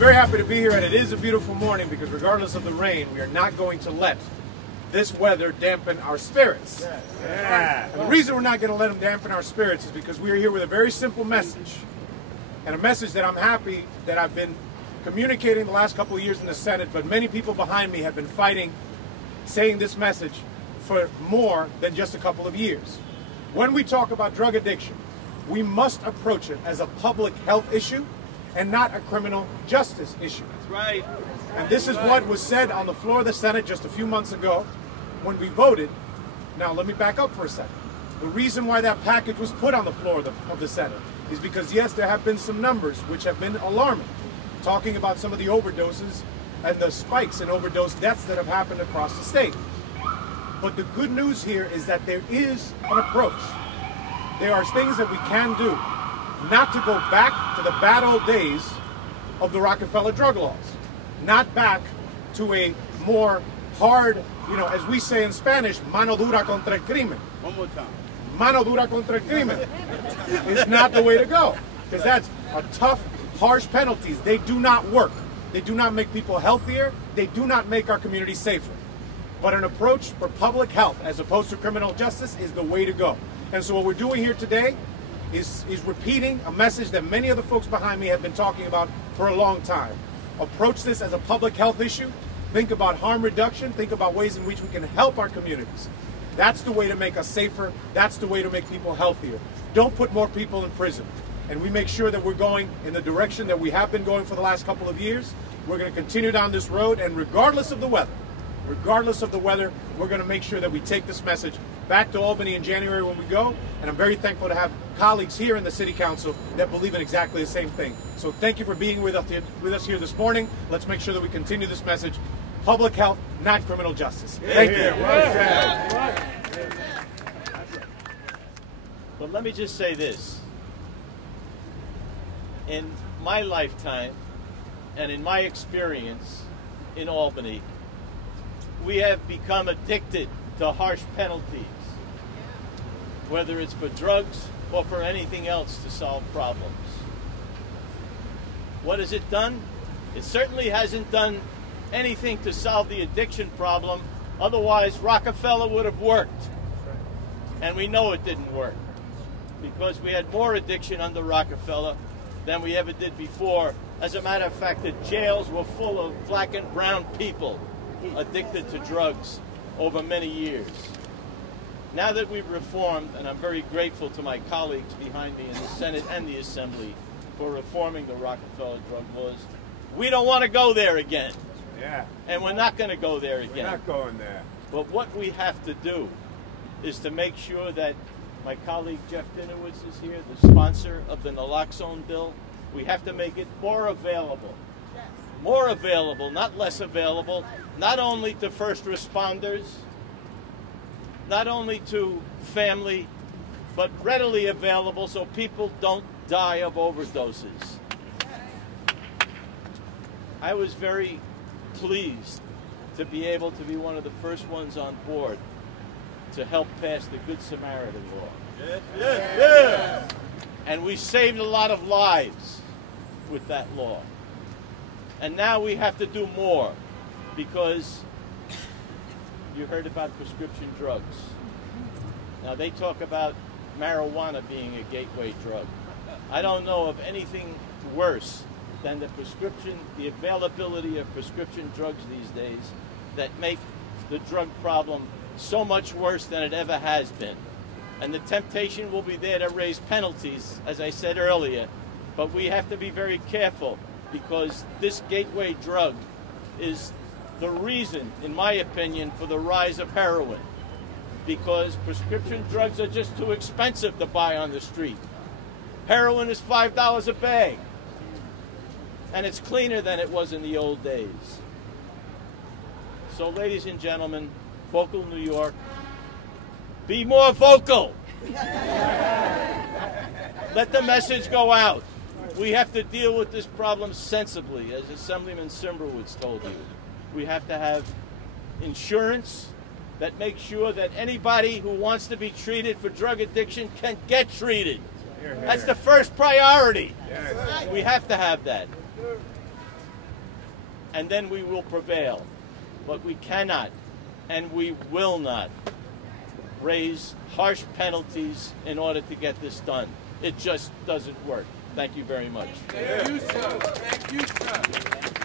very happy to be here, and it is a beautiful morning because regardless of the rain, we are not going to let this weather dampen our spirits. Yeah. And the reason we're not going to let them dampen our spirits is because we are here with a very simple message, and a message that I'm happy that I've been communicating the last couple of years in the Senate, but many people behind me have been fighting, saying this message for more than just a couple of years. When we talk about drug addiction, we must approach it as a public health issue and not a criminal justice issue. That's right. And this is what was said on the floor of the Senate just a few months ago when we voted. Now, let me back up for a second. The reason why that package was put on the floor of the Senate is because, yes, there have been some numbers which have been alarming, talking about some of the overdoses and the spikes in overdose deaths that have happened across the state. But the good news here is that there is an approach. There are things that we can do, not to go back to the bad old days of the Rockefeller drug laws, not back to a more hard, as we say in Spanish, mano dura contra el crimen. One more time. Mano dura contra el crimen is not the way to go, because that's a tough, harsh penalties. They do not work. They do not make people healthier. They do not make our communities safer. But an approach for public health as opposed to criminal justice is the way to go. And so what we're doing here today is repeating a message that many of the folks behind me have been talking about for a long time. Approach this as a public health issue. Think about harm reduction. Think about ways in which we can help our communities. That's the way to make us safer. That's the way to make people healthier. Don't put more people in prison. And we make sure that we're going in the direction that we have been going for the last couple of years. We're going to continue down this road, and regardless of the weather, we're going to make sure that we take this message back to Albany in January when we go. And I'm very thankful to have colleagues here in the City Council that believe in exactly the same thing. So thank you for being with us here this morning. Let's make sure that we continue this message. Public health, not criminal justice. Thank you. But let me just say this. In my lifetime and in my experience in Albany, we have become addicted to harsh penalties, whether it's for drugs or for anything else to solve problems. What has it done? It certainly hasn't done anything to solve the addiction problem. Otherwise, Rockefeller would have worked. And we know it didn't work because we had more addiction under Rockefeller than we ever did before. As a matter of fact, the jails were full of black and brown people addicted to drugs over many years. Now that we've reformed, and I'm very grateful to my colleagues behind me in the Senate and the Assembly for reforming the Rockefeller drug laws, we don't want to go there again. Yeah. And we're not going to go there again. We're not going there. But what we have to do is to make sure that my colleague Jeff Dinowitz is here, the sponsor of the naloxone bill. We have to make it more available. More available, not less available, not only to first responders, not only to family, but readily available so people don't die of overdoses. I was very pleased to be able to be one of the first ones on board to help pass the Good Samaritan law. Yes, yes, yes. And we saved a lot of lives with that law. And now we have to do more because you heard about prescription drugs. Now they talk about marijuana being a gateway drug. I don't know of anything worse than the availability of prescription drugs these days that make the drug problem so much worse than it ever has been. And the temptation will be there to raise penalties, as I said earlier, but we have to be very careful because this gateway drug is the reason, in my opinion, for the rise of heroin. Because prescription drugs are just too expensive to buy on the street. Heroin is $5 a bag. And it's cleaner than it was in the old days. So, ladies and gentlemen, vocal New York, be more vocal. Let the message go out. We have to deal with this problem sensibly, as Assemblyman Simbrowitz told you. We have to have insurance that makes sure that anybody who wants to be treated for drug addiction can get treated. That's the first priority. We have to have that. and then we will prevail. But we cannot, and we will not, raise harsh penalties in order to get this done. It just doesn't work. Thank you very much. Thank you, sir. Thank you, sir.